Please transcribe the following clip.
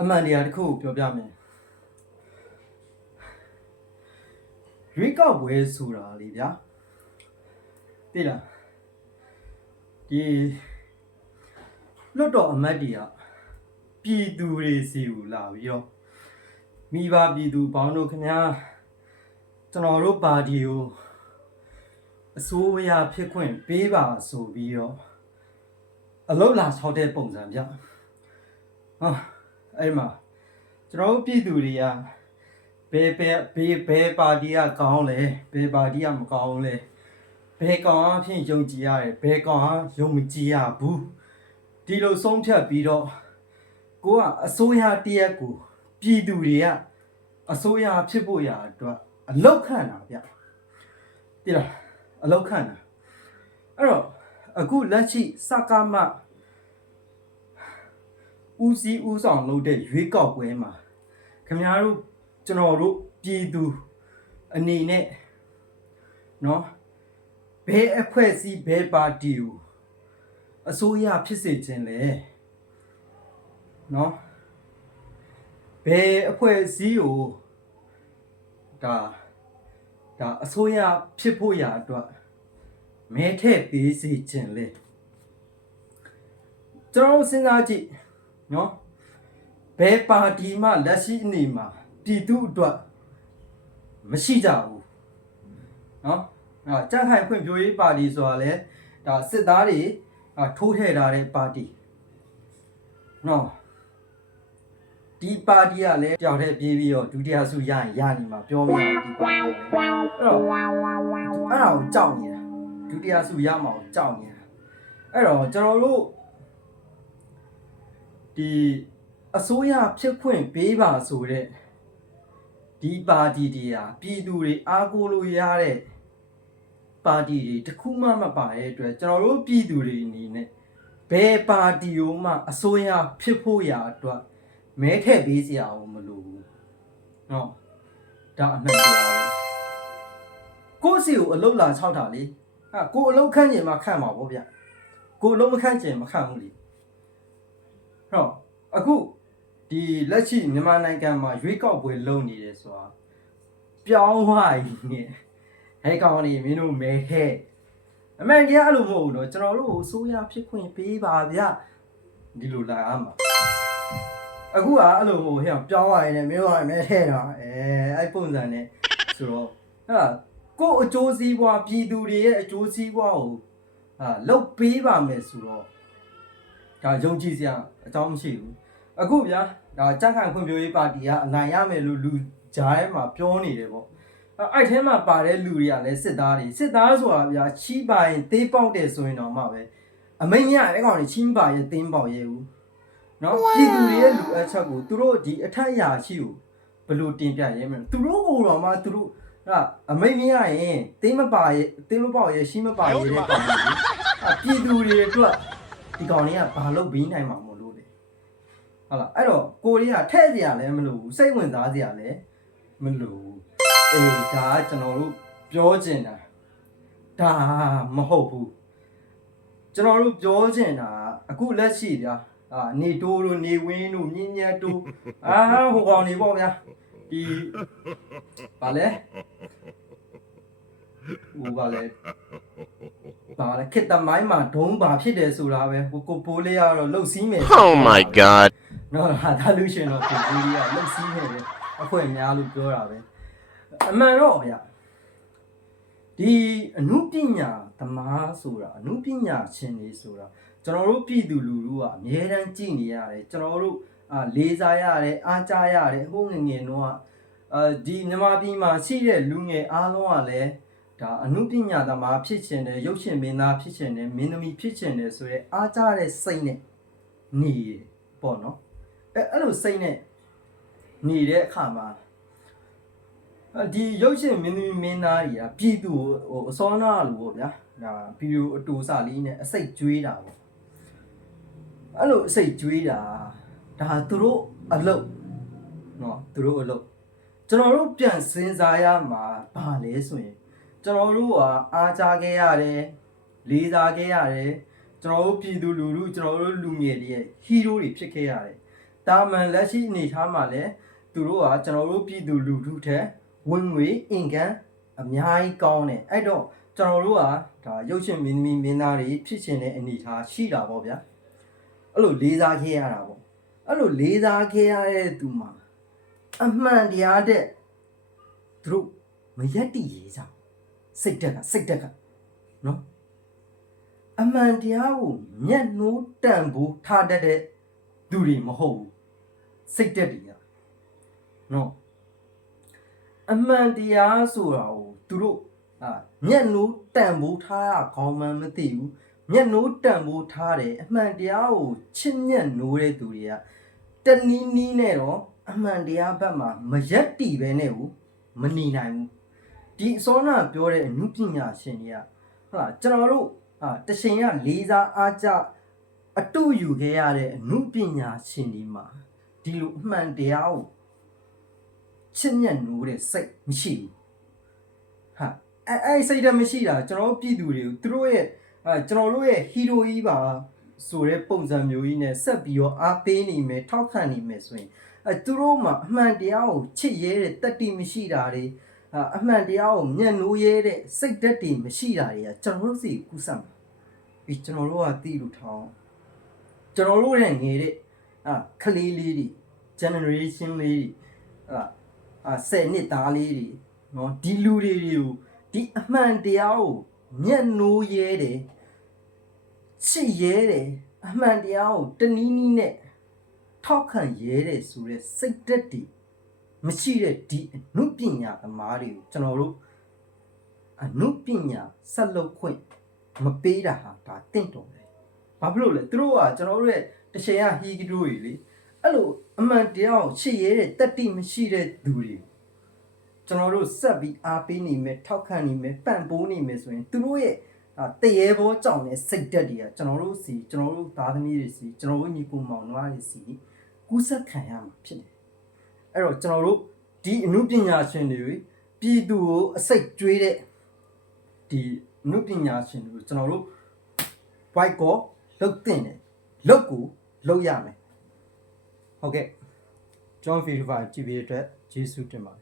အမှန်တရားတစ်ခုကိုပြောပြမယ်ရွေးကောက်ပွဲဆိုတာလေဗျာသိလားဒီလွတ်တော်အမတ်တွေကပြည်သူတွေစီကိုလာပြီးတော့မိဘပြည်သူပေါင်းတို့ခင်ဗျာကျွန်တော်တို့ပါတီကိုအစိုးရဖြစ်ခွင့်ပေးပါဆိုပြီးတော့အလုတ်လာဆောက်တဲ့ပုံစံဗျာဟာ အဲ့မှာကျွန်တော်တို့ပြည်သူတွေကဘယ်ဘယ်ဘယ်ဘယ်ပါတီကကောင်းလဲဘယ်ပါတီကမကောင်းလဲဘယ်ကောင်အဖြစ်ယုံကြည်ရတယ်ဘယ်ကောင်ကယုံမကြည်ရဘူးဒီလိုဆုံးဖြတ်ပြီးတော့ကိုကအစိုးရတရက်ကိုပြည်သူတွေကအစိုးရဖြစ်ဖို့ရာအတွက်အလောက်ခံတာဗျတိလားအလောက်ခံတာအဲ့တော့အခုလက်ရှိစကားမ ဦးစီးဦးဆောင်လုပ်တဲ့ရွေးကောက်ပွဲမှာခင်ဗျားတို့ကျွန်တော်တို့ပြည်သူအနေနဲ့နော်ဘယ်အဖွဲ့အစည်းဘယ်ပါတီကိုအစိုးရဖြစ်စေခြင်းလဲနော်ဘယ်အဖွဲ့အစည်းကိုဒါဒါအစိုးရဖြစ်ဖို့ရာအတွက်မဲထည့်ပေးစေခြင်းလဲကျွန်တော်တို့စဉ်းစားကြည့် နော်ဘယ်ပါတီမှလက်ရှိအနေမှာပြည်သူအတွက်မရှိကြဘူးနော်အဲကြန့်ခိုင်ဖွံ့ဖြိုးရေးပါတီဆိုတာလဲဒါစစ်သားတွေအာထိုးထည့်ထားတဲ့ပါတီနော်ဒီပါတီကလည်းကြောက်တဲ့ပြေးပြီးတော့ဒုတိယဆုရရင်ရနေမှာပြောမရဘူးဒီပါတီကလည်းအဲ့တော့အဲ့ဒါကိုကြောက်နေတာဒုတိယဆုရမှာကိုကြောက်နေတာအဲ့တော့ကျွန်တော်တို့ ဒီအစိုးရဖြစ်ခွင့်ပေးပါဆိုတဲ့ဒီပါတီတွေဟာပြည်သူတွေအားကိုးလို့ရတဲ့ပါတီတွေတစ်ခုမှမပါတဲ့အတွက်ကျွန်တော်တို့ပြည်သူတွေအနေနဲ့ဘယ်ပါတီကိုမှအစိုးရဖြစ်ဖို့ရာအတွက်မဲထည့်ပေးစရာအောင်မလိုဘူးเนาะဒါအမှန်တရားပဲကိုယ့်စီကိုအလုတ်လာ၆တာလေဟာကိုယ်အလုတ်ခန့်ကျင်မှခန့်မှာပေါ့ဗျကိုယ်အလုတ်မခန့်ကျင်မခန့်ဘူးလေ ဟောအခုဒီလက်ရှိမြန်မာနိုင်ငံမှာရွေးကောက်ပွဲလုပ်နေတယ်ဆိုတာပြောင်းသွားပြီနဲ့ဟဲ့ကောင်နေမင်းတို့မဲဟဲ့အမှန်တရားအဲ့လိုမဟုတ်ဘူးเนาะကျွန်တော်တို့ကိုအစိုးရဖြစ်ခွင့်ပေးပါဗျဒီလိုလာအမှာအခုကအဲ့လိုဟိုဟဲ့ပြောင်းသွားရင်လည်းမင်းတို့ကမဲထဲတော့အဲအဲ့ပုံစံနဲ့ဆိုတော့အဲ့ဒါကိုယ့်အကျိုးစီးပွားပြည်သူတွေရဲ့အကျိုးစီးပွားကိုဟာလုတ်ပေးပါမယ်ဆိုတော့ ဒါယုံကြည်စရာအကြောင်းမရှိဘူးအခုဗျာဒါကြန့်ခိုင်ဖွံ့ဖြိုးရေးပါတီကအနိုင်ရမယ်လို့လူကြားထဲမှာပြောနေတယ်ပေါ့အဲ့အဲ့ထဲမှာပါတဲ့လူတွေကလည်းစစ်သားတွေစစ်သားဆိုတာဗျာချီးပါရင်သေးပေါက်တယ်ဆိုရင်တော့မှပဲအမိန်ရတဲ့ကောင်တွေချီးပါရင်တင်းပေါက်ရဲ့ဦးနော်ပြည်သူတွေရဲ့လူအချက်ကိုသူတို့ဒီအထက်အရာရှိကိုဘယ်လိုတင်ပြရဲမလဲသူတို့ကိုတော့မှသူတို့ဟာအမိန်မရရင်တင်းမပါရဲ့တင်းမပေါက်ရဲ့ရှင်းမပါရဲ့တဲ့ကောင်တွေအပြည်သူတွေအတွက် ဒီကောင်တွေကဘာလို့ဘီးနိုင်မှာမလို့လဲဟုတ်လားအဲ့တော့ကိုရီးယားထဲ့စရာလည်းမလိုဘူးစိတ်ဝင်စားစရာလည်းမလိုဘူးအေးဒါကကျွန်တော်တို့ပြောချင်တာဒါမဟုတ်ဘူးကျွန်တော်တို့ပြောချင်တာအခုလက်ရှိဗျာအာနေတိုးတို့နေဝင်းတို့မြင်းညက်တို့အာဟိုကောင်နေပေါ့ဗျာဒီဗာလဲဟိုကလ ည်းဗာလဲခစ်တမိုင်းမှာဒုံးပါဖြစ်တယ်ဆိုတာပဲဟိုကိုပိုးလေးကတော့လှုပ်စီးမယ် Oh my god. နော်ဟာဒါလူရှင်တော့ကိုပိုးလေးကလှုပ်စီးနေတယ်အဖွဲ့များလို့ပြောတာပဲအမှန်တော့ဗျာဒီအမှုပညာသမားဆိုတာအမှုပညာရှင်တွေဆိုတာကျွန်တော်တို့ပြည်သူလူထုကအများတန်းကြည်နေရတယ်ကျွန်တော်တို့အာလေးစားရတယ်အားကြရတယ်ဟိုငယ်ငယ်တော့အာဒီမြန်မာပြည်မှာရှိတဲ့လူငယ်အားလုံးကလည်း ဒါအမှုပညာသမားဖြစ်ချင်တယ်ရုပ်ရှင်မင်းသားဖြစ်ချင်တယ်မင်းသမီးဖြစ်ချင်တယ်ဆိုရဲအားကြတဲ့စိတ်နဲ့နေတယ်ပေါ့နော်အဲအဲ့လိုစိတ်နဲ့နေတဲ့အခါမှာအဲဒီရုပ်ရှင်မင်းသမီးမင်းသားကြီးကပြည်သူကိုဟိုအစောနာလို့ပေါ့ဗျာဒါဗီဒီယိုအတူစလေးနဲ့အစိတ်ကျွေးတာပေါ့အဲ့လိုအစိတ်ကျွေးတာဒါသူတို့အလုတ်နော်သူတို့အလုတ်ကျွန်တော်တို့ပြန်စဉ်းစားရမှာဘာလဲဆိုရင် ကျွန်တော်တို့ကအားကြခဲ့ရတယ်လေးစားခဲ့ရတယ်ကျွန်တော်တို့ပြည်သူလူထုကျွန်တော်တို့လူငယ်တွေရဲ့ဟီးရိုးတွေဖြစ်ခဲ့ရတယ်တာမန်လက်ရှိအနေထားမှာလည်းသူတို့ကကျွန်တော်တို့ပြည်သူလူထုထက်ဝင်ငွေအင်ကန်အများကြီးကောင်းတယ်အဲ့တော့ကျွန်တော်တို့ကဒါရုပ်ရှင်မင်းသမီးမင်းသားတွေဖြစ်ရှင်တဲ့အနေအထားရှိတာပေါ့ဗျာအဲ့လိုလေးစားခဲ့ရတာပေါ့အဲ့လိုလေးစားခဲ့ရတဲ့သူမှာအမှန်တရားတဲ့သူတို့မရက်တည်ရေးကြဘူး စိတ်တက်ကစိတ်တက်ကနော်အမှန်တရားကိုမျက်နှိုးတန်ဖို့ထားတတ်တဲ့သူတွေမဟုတ်ဘူးစိတ်တက်တွေကနော်အမှန်တရားဆိုတာကိုသူတို့အာမျက်နှိုးတန်ဖို့ထားရခေါင်းမှန်းမသိဘူးမျက်နှိုးတန်ဖို့ထားတယ်အမှန်တရားကိုချစ်မြတ်နိုးတဲ့သူတွေကတနည်းနည်းနဲ့တော့အမှန်တရားဘက်မှာမရက်တီပဲနဲ့ဘူးမနေနိုင်ဘူး ဒီအစောနာပြောတဲ့အမှုပညာရှင်တွေကဟုတ်လားကျွန်တော်တို့အာတရှင်ကလေးစားအားကြအတူယူခဲ့ရတဲ့အမှုပညာရှင်ဒီမှာဒီလိုအမှန်တရားကိုချစ်မြတ်နိုးတဲ့စိတ်မရှိဘူးဟာအဲအဲစိတ်ဓာတ်မရှိတာကျွန်တော်တို့ပြည်သူတွေကိုသူတို့ရဲ့အဲကျွန်တော်တို့ရဲ့ဟီရိုကြီးပါဆိုတဲ့ပုံစံမျိုးကြီးနဲ့ဆက်ပြီးတော့အားပေးနေမယ်ထောက်ခံနေမယ်ဆိုရင်အဲသူတို့မှာအမှန်တရားကိုချစ်ရဲတဲ့တတ္တိမရှိတာတွေ အာအမှန်တရားကိုမျက်နှိုးရဲတဲ့စိတ်ဓာတ်တွေမရှိတာတွေကကျွန်တော်တို့စီကူးဆက်မှာပြီးကျွန်တော်တို့ကတီးလို့ထောင်းကျွန်တော်တို့ရဲ့ငယ်တဲ့အာကလေးလေးတွေ generation လေးတွေအာအာ10နှစ်သားလေးတွေနော်ဒီလူတွေတွေကိုဒီအမှန်တရားကိုမျက်နှိုးရဲတယ်ချစ်ရဲတယ်အမှန်တရားကိုတနည်းနည်းနဲ့ထောက်ခံရဲတယ်ဆိုတဲ့စိတ်ဓာတ်တွေ မရှိတဲ့ဒီအနုပညာသမားတွေကိုကျွန်တော်တို့အနုပညာဆက်လုပ်ခွင့်မပေးတာဟာဒါတင့်တော်တယ်ဘာဖြစ်လို့လဲသူတို့ကကျွန်တော်တို့ရဲ့တချင်ကဟီကီတို့ကြီးလေအဲ့လိုအမှန်တရားကိုချစ်ရဲတဲ့တတ္တိမရှိတဲ့သူတွေကျွန်တော်တို့ဆက်ပြီးအားပေးနေမယ်ထောက်ခံနေမယ်ပံ့ပိုးနေမယ်ဆိုရင်သူတို့ရဲ့အာတရေဘောကြောင့်တဲ့စိတ်ဓာတ်တွေကကျွန်တော်တို့စီကျွန်တော်တို့သားသမီးတွေစီကျွန်တော်တို့ညီကိုမောင်နှမတွေစီကူးဆက်ခံရမှာဖြစ်တယ် အဲ့တော့ကျွန်တော်တို့ဒီအမှုပညာရှင်တွေပြည်သူကိုအစိတ်ကျွေးတဲ့ဒီအမှုပညာရှင်တွေကိုကျွန်တော်တို့ white ကိုလုတ်တင်တယ်လုတ်ကိုလုတ်ရမယ်ဟုတ်ကဲ့ John Field ကြည့်ပြီးတဲ့အတွက်ကျေးဇူးတင်ပါတယ်